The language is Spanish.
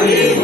Amén.